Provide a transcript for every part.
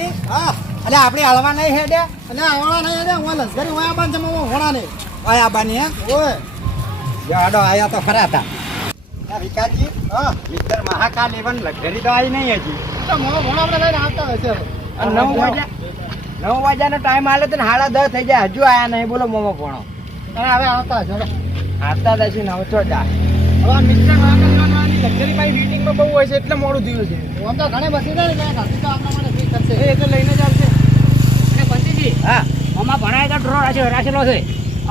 ભીખાજી હા એટલે આપણે હળવા નહીં હેડે એટલે આવડા નહીં એટલે હું લશ્કરી વાયા બાંધ છે હોણા ને આયા બાની હે? ઓય. જાડો આયા તો ખરા હતા ભીખાજી હા મહાકાલ એવન લક્ઝરી તો આવી નહીં હજી. તો મોણો મોણો આપણે લઈને આવતા હશે અને નવ વાગ્યા નવ વાગ્યાનો ટાઈમ આલે તો સાડા દસ થઈ જાય હજુ આયા નહીં બોલો મોમો અને હવે આવતા હશે આવતા દસી નવ જા હવે વાકલવાની લશ્કરી ભાઈ મીટિંગમાં બહુ હોય છે એટલે મોડું થયું છે. આમ તો ઘણી બસી જાય ને તો આપણા માટે ફી કરશે એ તો લઈને જ આવશે અને બંટીજી હા આમાં ભણાય તો ડ્રો રાખ્યો રાખેલો છે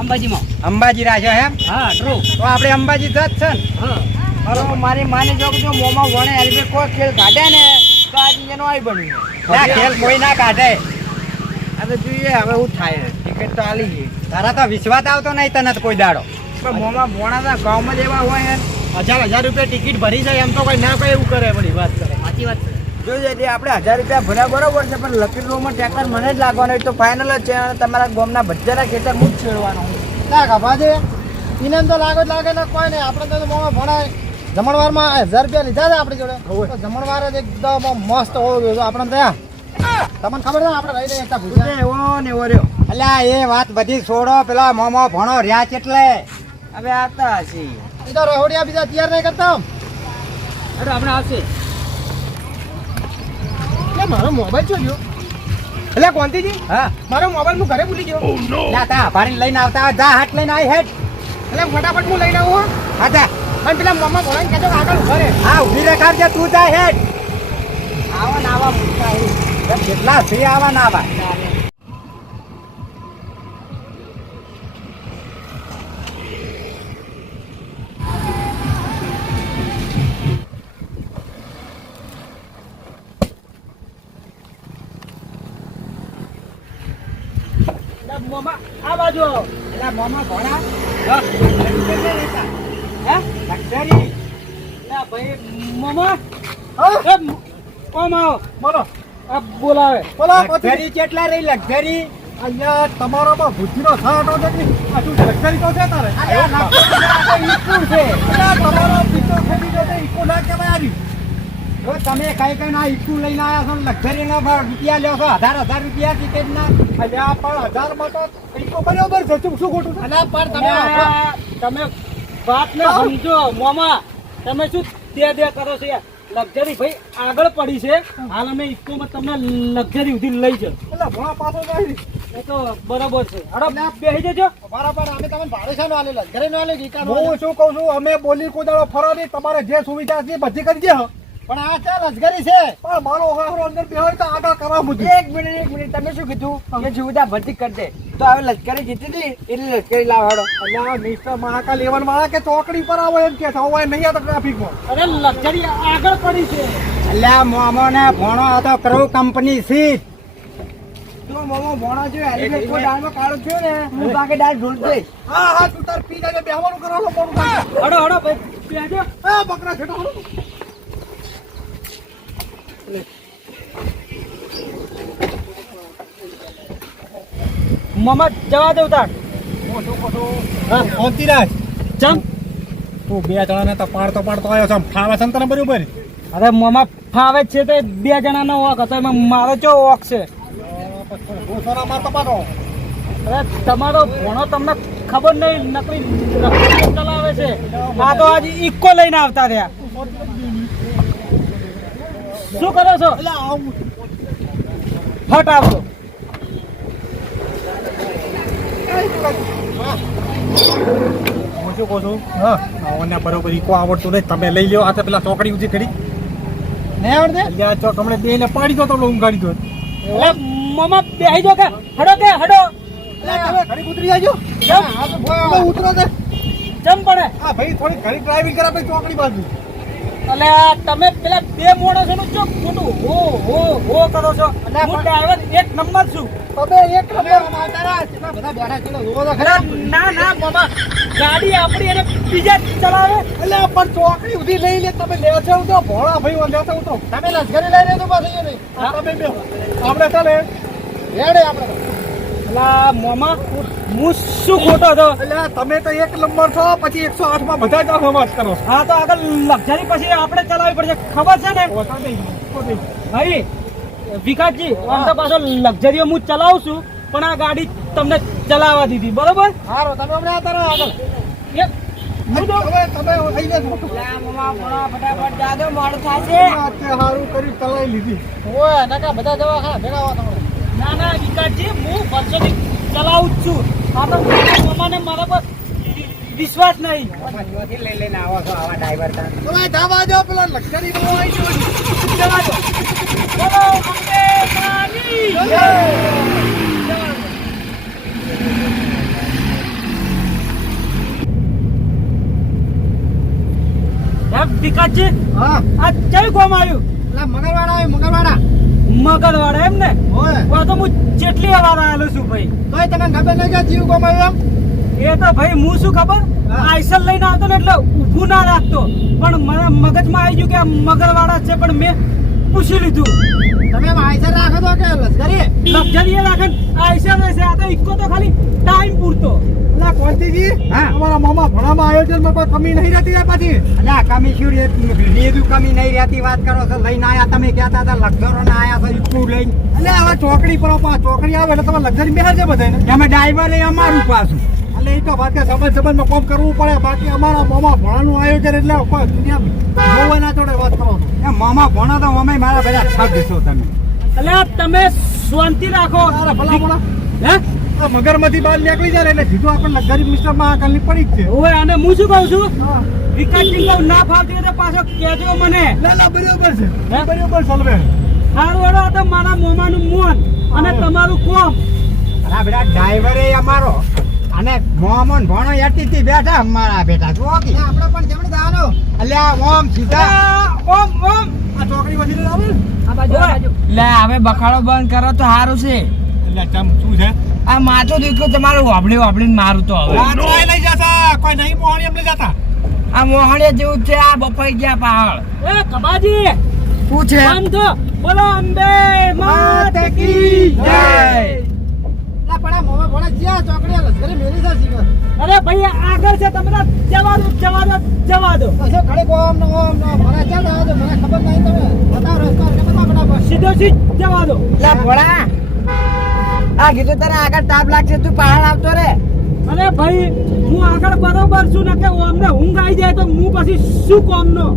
અંબાજીમાં. અંબાજી રાખ્યો એમ? હા ડ્રો તો આપણે અંબાજી જ છે ને. મારી માની જો જો મોમાં વણે એલબી કોઈ ખેલ કાઢે ને તો આજે એનો આવી બન્યું. ના ખેલ કોઈ ના કાઢે. હવે જોઈએ હવે હું થાય. ટિકિટ તો આલી ગઈ તારા તો વિશ્વાસ આવતો નહીં તને કોઈ દાડો. પણ મોમાં ભોણા ગામમાં જ એવા હોય હજાર હજાર રૂપિયા ટિકિટ ભરી જાય એમ તો કોઈ ના કોઈ એવું કરે બધી વાત કરે. સાચી વાત જોઈએ એટલે આપણે હજાર રૂપિયા ભર્યા બરોબર છે પણ લકી ડ્રોમાં ટેકર મને જ લાગવાનો એ તો ફાઇનલ જ છે અને તમારા ગોમના બધાના ખેતર હું જ છેડવાનો ના ખભા છે. એને તો લાગે જ લાગે ને કોઈ નહીં. આપણે તો મોમાં ભણાય. જમણવારમાં હજાર રૂપિયા લીધા હતા આપણી જોડે. જમણવાર જ એકદમ મસ્ત હોવો જોઈએ. આપણે ત્યાં તમને ખબર છે આપણે રહી રહ્યા ભૂસ્યા એવો ને એવો રહ્યો. અલ્યા એ વાત બધી છોડો. પેલા મોમો ભણો રહ્યા છે એટલે હવે આવતા હશે. એ તો રહોડિયા બીજા તૈયાર નહીં કરતા અરે આપણે આવશે. મારો મોબાઈલ જોયો એટલે કોંતીજી હા. મારો મોબાઈલ હું ઘરે ભૂલી ગયો. લા તા ભારી લઈને આવતા જા હાથ લઈને આવી હેડ એટલે ફટાફટ હું લઈને આવું હા. જા. અને પેલા મમ્મા ભણાઈને કહેજો આગળ ઊભા રહે. હા ઊભી રખાવજે તું જા હેડ આવા નાવા હોય. કેટલા ફી આવા ને. અહીંયા ઘોડા બુદ્ધિનો સાથ હતો કે આ શું લશ્કરી તો છે તારે? લક્ઝરી તો છે. અલ્યા, તમારો પીતો ખેડી જશે ઇકો ના કહેવાય આવી જો તમે કઈ કઈ ના ઈકું લઈને આવ્યા છો લક્ઝરી ના રૂપિયા લ્યો છો હજાર હજાર રૂપિયા ટિકિટ ના અલ્યા પણ હજારમાં તો ઈકો બરાબર છે શું શું ખોટું અલ્યા પણ તમે તમે વાત ને સમજો મોમાં. તમે શું દે દે કરો છો યાર? લક્ઝરી ભાઈ આગળ પડી છે. હાલ અમે ઇકોમાં તમને લક્ઝરી સુધી લઈ જાઓ એટલે ભણા પાછો એ તો બરાબર છે. હડો બેસી જજો. બરાબર અમે તમને ભાડે છે આલે લશ્કરી નો આલે. હું શું કહું છું અમે બોલી કોદાળો ફરો નહીં તમારે જે સુવિધા છે એ બધી કરી દે પણ આ ક્યાં લશ્કરી છે? પણ મારો ઓગાળો અંદર બેહોય તો આગળ કરવા બધું એક મિનિટ એક મિનિટ. તમે શું કીધું? તમે જીવતા ભરતી કરી દે. તો હવે લશ્કરી જીતી હતી? એટલે લશ્કરી લાવાડો અલ્યા મિસ્ટર મહાકાલ એવન વાળા કે ચોકડી પર આવો એમ કે હવે નહીં આવતો ટ્રાફિકમાં. અરે લશ્કરી આગળ પડી છે. અલ્યા મોમો ને ભણો આ તો ક્રુ કંપની સીટ. તો મોમો ભોણો છે એલિફેન્ટ કોઈ ડાળમાં કાળો થયો ને હું બાકી ડાળ ઢોળ દઈશ. હા હા તું તાર પી જાય બેહવાનું કરવાનું કોણ? હડો હડો ભાઈ. બેસજો આ બકરા છેટો મમા જવા દઉં તાર હા. શાંતિરાજ ચમ તું બે જણાને તો પાડતો પાડતો આવ્યો છે. ફાવે છે તને બરોબર? અરે મમા ફાવે છે તે બે જણાનો ઓક હતો એમાં મારો ચો ઓક છે? અરે તમારો ભણો તમને ખબર નહીં નકરી ચલાવે છે. આ તો આજે ઇકો લઈને આવતા રહ્યા. શું કરો છો? એટલે આવું ફટ આવજો હું શું કહું છું હા બરોબર ઈકો આવડતું નહીં તમે લઈ લ્યો આ પેલા ચોકડી ઊંચી કરી નહીં આવડતે એટલે ચો તમને બે ને પાડી દો તમને ઊંઘાડી દો મમા બેહી જો કે હડો કે હડો તમે ઘડી ઉતરી તો. ભોય ઉતરો તે પડે. હા ભાઈ થોડી ઘડી ડ્રાઇવિંગ કરે પછી ચોકડી બાજુ. અલે તમે પેલા બે માણસો નું ચો ખોટું હો હો હો કરો છો. હું ડ્રાઈવર એક નંબર છું. તમે એક નંબર તારા બધા બેઠા છે જોવો તો ખરા. ના ના મામા ગાડી આપણી એને બીજા ચલાવે. એટલે પણ ચોકડી ઉધી લઈ લે તમે લેવા છો તો ભોળા ભાઈ વંદા તો તો તમે લશ્કરી લઈ લેજો પાછું નહીં. તમે બે. આપણે ચાલે. રેડે આપણે. અલા મોમા હું શું ખોટો હતો એટલે તમે તો એક નંબર છો પછી એકસો આઠમાં બધા જ કરો. હા તો આગળ લક્ઝરી પછી આપણે ચલાવવી પડશે. ખબર છે ને. ભાઈ વિકાસજી આમ તો પાછો લક્ઝરીઓ હું ચલાવું છું પણ આ ગાડી તમને ચલાવવા દીધી. બરોબર? સારું તમે હમણાં રહો આગળ. એક મોડું થશે. અત્યારે સારું કરી ચલાવી લીધી. ઓય નકા બધા દવા ભેગા તમે. ના ના વિકાસજી હું વર્ષોથી ચલાવું જ છું. આ તો મમ્માને મારા પર વિશ્વાસ નહીં. લઈ લઈને આવો છો આવા ડ્રાઈવર તમે તમે દો પેલા લક્ષરી બહુ આવી ગયો જવા દો. બોલો અંબે માની. વિકાસજી હા. આ કયું કોમ આવ્યું? એટલે મંગળવાડા આવ્યું મંગળવાડા. મગરવાડા એમ ને? ઓય. તો હું જેટલી વાર આવેલો છું ભાઈ. તોય તને ખબર નહીં કે જીવ કોમ એમ? એ તો ભાઈ હું શું ખબર? આઈસલ લઈને આવતો ને એટલે ઊભું ના રાખતો. પણ મારા મગજમાં આવી ગયું કે આ મગરવાડા છે પણ મેં પૂછી લીધું. તમે આઈસર રાખો તો કે લશ્કરી લક્ઝરી રાખે આઈસલ આઈસર રહેશે. આ તો ઇક્કો તો ખાલી ટાઈમ પૂરતો ના કોંતીજી અમારા ભણામાં આયોજનમાં પણ કમી નહીં રહેતી આ પાછી? એટલે આ કમી શું લીધું કમી નહીં રહેતી વાત કરો છો. લઈને આયા તમે કહેતા હતા લક્ઝરો ના આયા છો ઈકું લઈને. એટલે હવે ચોકડી પર પા ચોકડી આવે એટલે તમે લક્ઝરી છે બધાને અમે ડ્રાઈવર એ અમારું પાછું. એટલે એ તો વાત કે સંબંધ સંબંધમાં કોમ કરવું પડે. બાકી અમારા મામા ભણાનું આયોજન એટલે કોઈ દુનિયા જોવાના જોડે વાત કરો છો. એ મામા ભણો તો અમે મારા બધા ઠગ છો તમે. એટલે આ તમે શાંતિ રાખો. અરે ભલા ભલા. હે? આ મગરમાંથી બહાર નીકળી જાય એટલે સીધું આપણે ગરીબ મિસ્ટરમાં આગળની પડી જ છે. ઓય અને હું શું કહું છું. વિકાસજી કહું ના ફાવતી હોય તો પાછો કહેજો મને. ના ના બરાબર છે? બરાબર સલવે સારું હેડો તો મારા મોમાનું મોન અને તમારું કોમ. અરે બધા ડ્રાઈવર એ અમારો. અને મોમન ભણો એટીથી બેઠા અમારા બેટા જુઓ કે. આપણે પણ જમણે દાનો આ ઓમ સીધા. ઓમ ઓમ. આ ચોકડી વધી આવે આ બાજુ આ બાજુ. લે હવે બખાડો બંધ કરો તો સારું છે. એટલે ચમ શું છે? આ માથો દુખ્યું તમારું વાપડી વાપડીને મારું તો હવે. આ લઈ જતા કોઈ નહીં મોહણી એમ લઈ જતા. આ મોહણીયા જેવું છે આ બફાઈ ગયા પહાડ. એ કબાજી! પૂછે છે? આમ તો બોલો અંબે માતે કી જય. લા પણ આ ભણા જ્યાં ચોકડી લશ્કરી મેલી અરે ભાઈ આગળ છે તમને જવા દો જવા દો જવા દો. ઘડીક ઓમ ને ઓમ ને ભણા ચાલ આવે તો મને ખબર નહીં તમે. બતાવો રસ્તો સીધો સીધ જવા દો. લે ભોળા. આ કીધું તને આગળ તાપ લાગશે તું પહાડ આવતો રે અરે ભાઈ હું આગળ બરોબર છું ને કે અમને ઊંઘ આવી જાય તો હું પછી શું કોમનો?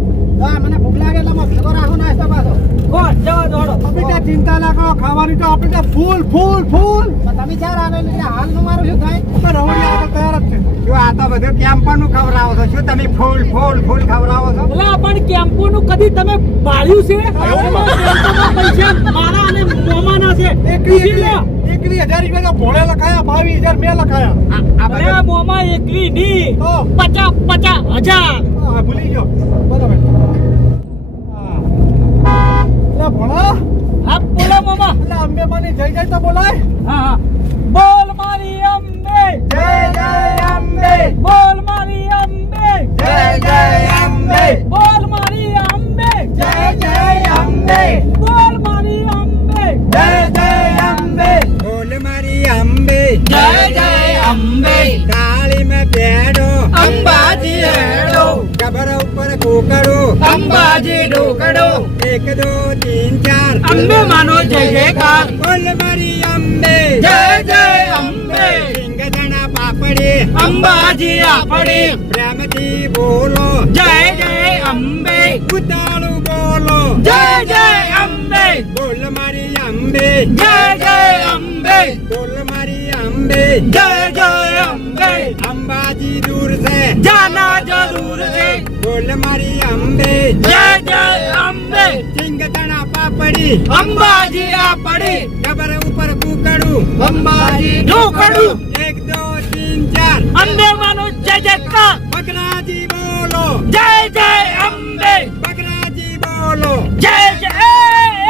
હા મને ભૂખ લાગે એટલે મેં ભેગો રાખો નાસ્તો પાછો. ઓ જવા દોડો આપણે ચિંતા ના કરો ખાવાની તો આપણે ફૂલ ફૂલ ફૂલ. તમે ચાર આવે એટલે હાલનું મારું શું થાય? તો રવડી આગળ તૈયાર જ છે. જો આ તો બધું કેમ્પરનું ખવડાવો છો. શું તમે ફૂલ ફૂલ ફૂલ ખવડાવો છો? એટલે પણ કેમ્પો નું કદી તમે બાળ્યું છે? પૈસા મારા અને મોમાના છે. પૂછી લો. એકવી હજાર રૂપિયા ભોળે લખાયા બાવીસ હજાર મેં લખાયા. આ- આ અરે બધું મોમાં એકવી ની પચાસ પચાસ હજાર. હા ભૂલી ગયો. બરાબર. ભોળા? હા બોલો મોમા. એટલે અંબેમાની જઈ જાય તો બોલાય? હા હા. અંબાજી ઢોકડો એક દો તીન ચાર. અંબે માનો જય જયકાર. બોલ મારી અંબે. જય જય અંબે. પાપડી અંબાજી આપડે પ્રેમથી બોલો જય જય અંબે ઉતાળું બોલો જય જય અંબે બોલ મારી અંબે જય જય અંબે બોલ મારી અંબે જય જય અંબે અંબાજી દૂર છે જાના જરૂર છે બોલ મારી અંબે જય જય અંબે સિંગદણા પાપડી અંબાજી આપડે ગબર ઉપર કુકડું અંબાજી ઢોકડું એક દો તીન ચાર અંબે માનો જય જયકાર બકરાજી બોલો. જય જય અંબે. બકરાજી બોલો. જય જય.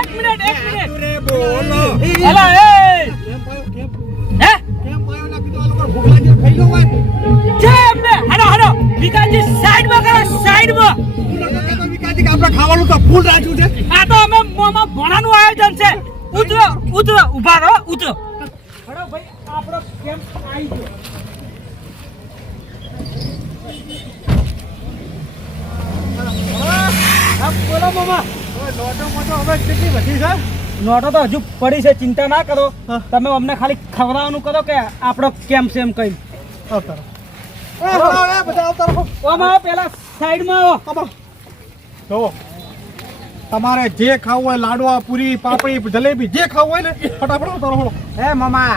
એક મિનિટ એક મિનિટ. રે બોલો. હેલો એ. હે? કેમ પાયો ના કીધું આ લોકો ભૂખ ખાઈ લો હોય જય અંબે. હેલો હેલો વિકાસજી સાઈડમાં કરો સાઈડમાં. આપણે ખાવાનું તો ફૂલ રાખ્યું છે આ તો અમે મોમાં ભણાનું આયોજન છે. ઉતરો ઉતરો ઊભા રહો ઉતરો હળો ભાઈ આપણો કેમ્પ આવી ગયો મોમા મોટો હવે કેટલી વધી છે? નોટો તો હજુ પડી છે ચિંતા ના કરો. તમે અમને ખાલી ખવડાવવાનું કરો કે આપણો કેમ એમ કઈ. તમારે જે ખાવું હોય લાડવા પૂરી પાપડી જલેબી જે ખાવું હોય ને ફટાફટ ઉતારો હે મામા.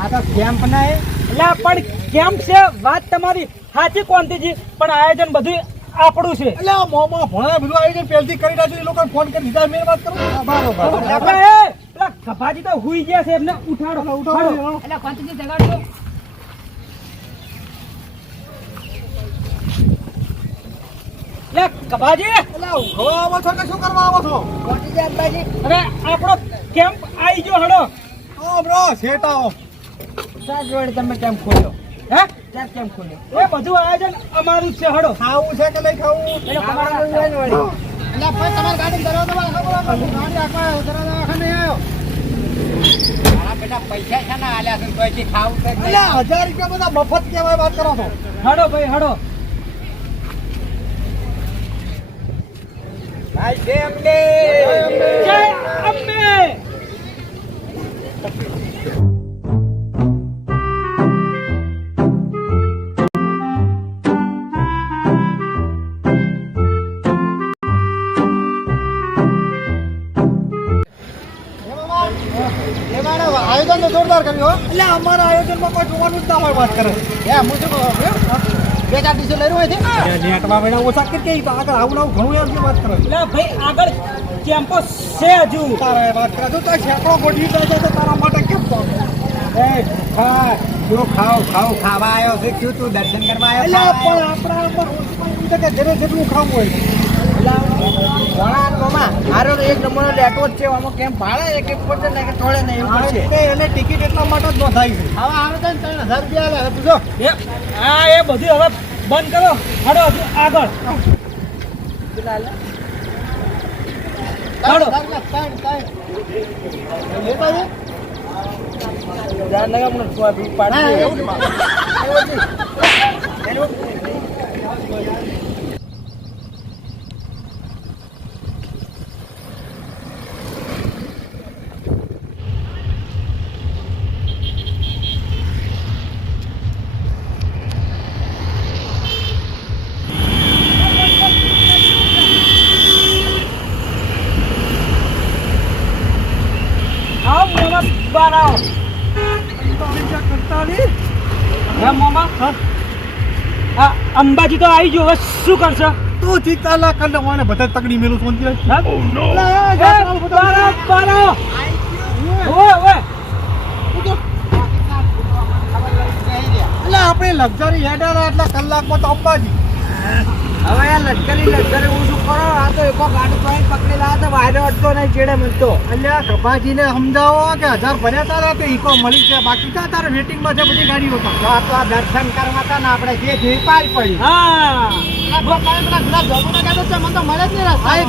આ તો કેમ્પ નહીં. એટલે પણ કેમ છે વાત તમારી સાચી ક્વોન્ટિટી પણ આયોજન બધું આપણું છે. એટલે આ મોમાં ભણાય બધું આયોજન પહેલથી કરી નાખ્યું એ લોકોને ફોન કરી દીધા મેં વાત કરું? બરોબર. પેલા કપાજી તો હુઈ ગયા છે એમને ઉઠાડો ઉઠાડો. એટલે લે કપાજી! એટલે ઊંઘવા આવો છો કે શું કરવા આવો છો? અરે આપણો કેમ્પ આવી ગયો હડો આવો બ્રો આવો. જોડે તમે કેમ્પ ખોલ્યો? હે? ત્યાં કેમ ખોલ્યો એ બધું આયોજન અમારું જ છે હડો. ખાવું છે કે નહીં ખાવું? એટલે તમારા જોડે ને વળી. એટલે ભાઈ તમારી ગાડી દરવાજો ગાડી આખા દરવાજો નહીં આવ્યો. બેટા પૈસા છે ને આલ્યા છે તોયથી ખાવું છે નહીં? હજાર રૂપિયા બધા મફત કહેવાય વાત કરો છો. હડો ભાઈ હડો. ભાઈ કેમ બે જય અંબે. એટલે અમારા આયોજનમાં કોઈ જોવાનું જ ના હોય વાત કરે. એ હું શું કહું? બે ચાર દિવસે લઈ રહ્યો છે? નેટમાં મેળા ઓછા કરી કે આગળ આવું આવું ઘણું એમ વાત કરે? એટલે ભાઈ આગળ કેમ્પો છે હજુ. તારે વાત કરે. તો સેંકડો ગોઠવી દે છે તો તારા માટે કેમ તો? એ ખા જો ખાવ ખાવ ખાવા આવ્યો છે. ક્યું તું દર્શન કરવા આવ્યો? પણ આપણા ઉપર ઓછું એવું છે કે જેને જેટલું ખાવું હોય. ભણા મામા મારો એક નંબરનો ડેટો જ છે આમાં કેમ ભાડે એક એક પડશે ને કે થોડે ને એવું છે. એને ટિકિટ એટલા માટે જ ન થાય છે. હવે આવે ને ત્રણ હજાર રૂપિયા લે પૂછો. એ એ બધું હવે બંધ કરો. હડો આગળ. હાલો. જાન લગા મને સ્વાભી પાડી આવો મોમા બાર આવો હે. મોમા આ અંબાજી તો આવી ગયો હવે શું કરશો? તું ચિંતા ના કર લેવાને બધા તકડી મેલું સોન છે હે? એ, બાર આવો, બાર ઓય, ઓય. એટલે આપણે લક્ઝરી હેડર એટલે કલાકમાં તો અંબાજી. હવે આ લશ્કરી લશ્કરી હું શું કરો? આ તો એકો ગાડી તો પકડી લાવે તો વાયરો અટતો નહીં ચેડે મળતો અલ્યા કપાજીને સમજાવો કે હજાર ભર્યા તારા તો ઈકો મળી છે? બાકી તો તારે વેટિંગમાં છે બધી ગાડીઓ તો? આ દર્શન કરવા હતા ને આપણે જે જોઈ પાર પડી. હા.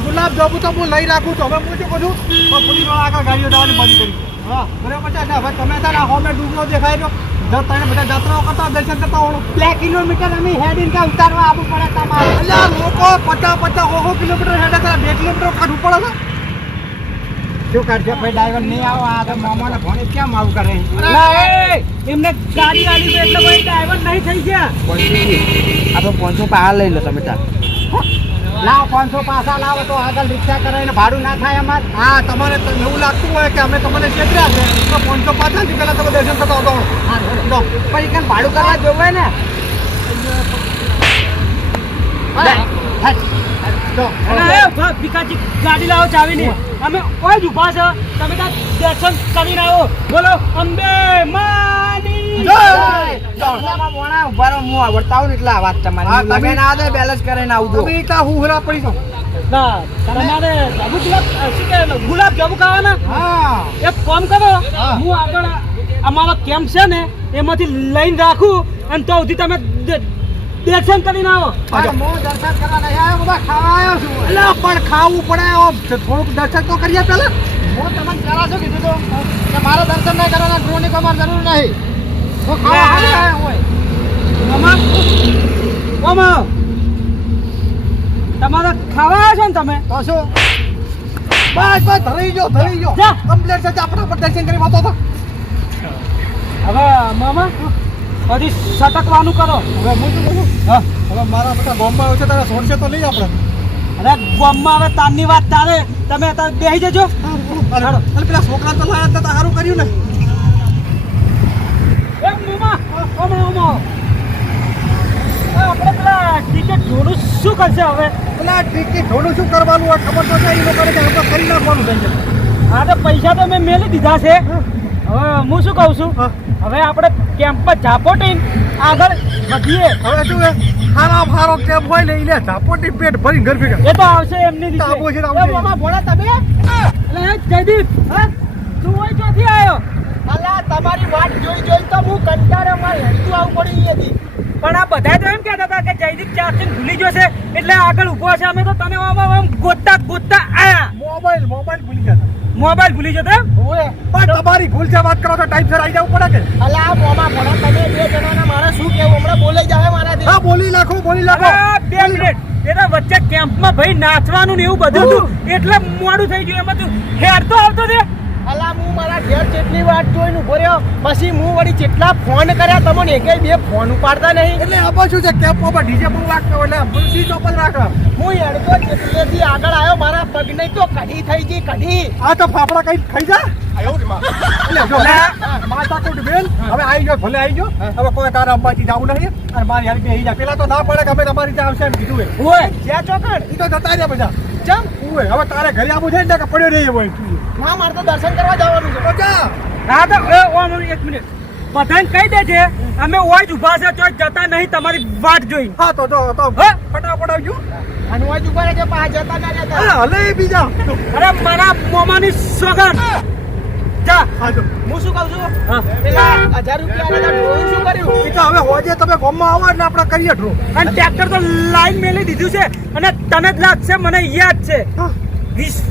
ગુલાબ જાંબુ તો હું લઈ રાખું છું. હવે હું શું કરું? પણ પોલીસ આગળ ગાડીઓ જવાની બંધ કરી. હા બરાબર છે? હવે તમે તારા હોમે ડુંગરો દેખાય જો તમે બધા જાત્રાઓ કરતા દર્શન કરતા હોળો બે કિલોમીટર અમે હેડીને કા ઉતારવા આવવું પડે તમારે. લોકો પચાસ પચાસ ઓહો કિલોમીટર હેડે તારા બે કિલોમીટર કાઢવું પડે છે. શું કરશે? ભાઈ ડ્રાઈવર નહીં આવો આ તો મામાના ભણે કેમ આવું કરે? એમને ગાડી આલી એટલે ડ્રાઈવર નહીં થઈ ગયા આ તો પાંચસો પહાડ લઈ લો તમે લાવો પાંચસો પાસા લાવો તો આગળ રિક્ષા કરાવીને ભાડું ના થાય અમારે. હા તમારે એવું લાગતું હોય કે અમે તમને છેતર્યા છે તો પાંચસો પાછા થી પહેલાં તમે દર્શન કરતા હતો પણ ભાડું કરવા જોવે ને. ગાડી લાવો ચાવી ની અમે કોઈ જ ઊભા છે. તમે ત્યાં દર્શન કરીને આવો. બોલો અંબે માની. મોણા ઊભા રહો, હું આવડતા આવું ને એટલે આ વાત તમારી. તમે- લગાઈને દે બેલેન્સ કરીને આવું તમે હું હરા પડી જાઓ ના, તમારે જાંબુ ગુલાબ શું કે ગુલાબ જાબુ ખાવાના? હા. એક કામ કરો હું. આગળ અમારો કેમ્પ છે ને એમાંથી લઈને રાખું અને તો સુધી તમે દર્શન કરીને આવો. દર્શન કરવા નહીં આવ્યો બધા ખાવા આવ્યો છું. એટલે પણ ખાવું પડે થોડુંક દર્શન તો કરીએ પહેલા. હું તમને પહેલા છું કીધું તો કે મારે દર્શન નહીં કરવાના ગૃહની તમારે જરૂર નહીં. હું ખાવા આવ્યો હોય. મામા મામા તમારે ખાવા આવ્યા છો ને તમે? તો શું? બસ બસ ધરી ગયો ધરી ગયો. કમ્પ્લેટ છે જા, ફટાફટ દર્શન કરી વાતો તો. હવે મામા હજી સટકવાનું કરો. હવે હું શું કહું હા. હવે મારા બધા ગોમમાં આવે છે તારે છોડશે તો નહીં આપણે. અરે ગોમમાં હવે તારની વાત તારે. તમે અત્યારે બેસી જજો. અરે પેલા છોકરા તો લાયા હતા સારું કર્યું ને. એ મામા ઓમો ઓમો આપણે પેલા ટિકિટ જોડું શું કરશે હવે? પેલા ટિકિટ થોડું શું કરવાનું હોય ખબર તો છે એ લોકોને આપણે કરી નાખવાનું જાય હા તો પૈસા તો મેં મેલી દીધા છે. હવે હું શું કહું છું? હવે આપણે કેમ્પમાં ઝાપોટી આગળ વધીએ. હવે શું હારા હારો કેમ્પ હોય ને એને ઝાપોટી પેટ ભરી ઘર ભેગા. એ તો આવશે એમની રીતે. આવો છે, આવું છે. એ મામા ભોળા તમે? અલે જયદીપ હા? તું હોય ક્યાંથી આવ્યો અલા તમારી વાત જોઈ જોઈ તો હું કંટાળે મારે હેડતું આવું પડી હતી. પણ આ બધા તો એમ કહેતા હતા કે જયદીપ ચાર્જિંગ ભૂલી જશે એટલે આગળ ઊભો છે અમે તો તમે ગોતતા ગોતતા આયા. મોબાઈલ મોબાઈલ ભૂલી ગયા મોબાઈલ ભૂલી જતો પણ તમારી ભૂલ છે વાત કરો તો ટાઈમ સર આવી જવું પડે કે? અલા મોમાં ભણા તમે બે જણાના મારે શું કેવું હમણાં બોલાઈ જાય મારાથી. હા બોલી નાખો બોલી નાખો. બે મિનિટ. એના વચ્ચે કેમ્પમાં ભાઈ નાચવાનું ને એવું બધું હતું. એટલે મોડું થઈ ગયું એમાં તું હેર તો આવતો છે. અલા હું મારા ઘેર જેટલી વાત જોઈને ઊભો રહ્યો પછી હું વળી જેટલા ફોન કર્યા તમને એકે બે ફોન ઉપાડતા નહીં. એટલે અબો શું છે કેમ્પમાં ડીજે બહુ વાગતો એટલે ભૂલથી ચોપલ રાખવા. હું એડકો જેટલેથી આગળ આવ્યો મારા પગને તો કઢી થઈ ગઈ કઢી. આ તો ફાફડા કઈ ખાઈ જા. એટલે જો માતા કુટ બેન હવે આવી ગયો ભલે આવી ગયો. હવે કોઈ તારા અંબાજી જવું નહીં અને મારી હારી બે જા પેલા તો ના પડે કે અમે તમારી ત્યાં આવશે એમ કીધું એ. ઓય જ્યાં ચોકડ એ તો જતા રહ્યા બધા. ચમ ઉવે હવે તારે ઘરે આવું છે ને કે પડ્યો રહી હોય ના મારે તો દર્શન કરવા જવાનું છે. ઓકા. હા તો એ ઓમ એક મિનિટ. બધાને કહી દે છે અમે ઓય ઊભા છે તો જતા નહીં તમારી વાટ જોઈ. હા તો તો તો. હા? ફટાફટ આવજો. અને ઓય ઊભા રહે છે પાછા જતા ના રહેતા. હા હલે બીજા. અરે મારા મોમાની સોગન જા. હું શું કહું છું? પેલા હજાર રૂપિયા આલ્યા શું કર્યું? તો હવે હોજે તમે ગોમમાં આવો એટલે આપણે કરીએ ડ્રો. અને ટ્રેક્ટર તો લાઈન મેલી દીધું છે અને તને જ લાગશે મને યાદ છે.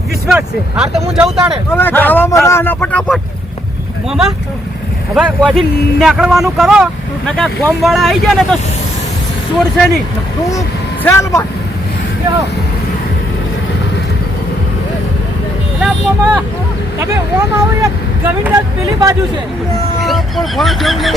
વિશ્વાસ છે. હા તો હું જઉં તાણે. હવે જવામાં. રાહ ના ફટાફટ. મોમા? હવે ઓથી નીકળવાનું કરો ને કે ગોમ વાળા આવી ગયા ને તો છોડશે નહીં. તું ચાલમાં અરે તમે ઓમ આવો એક ગવિંદર પેલી બાજુ છે પણ ભણ જેવું નહીં?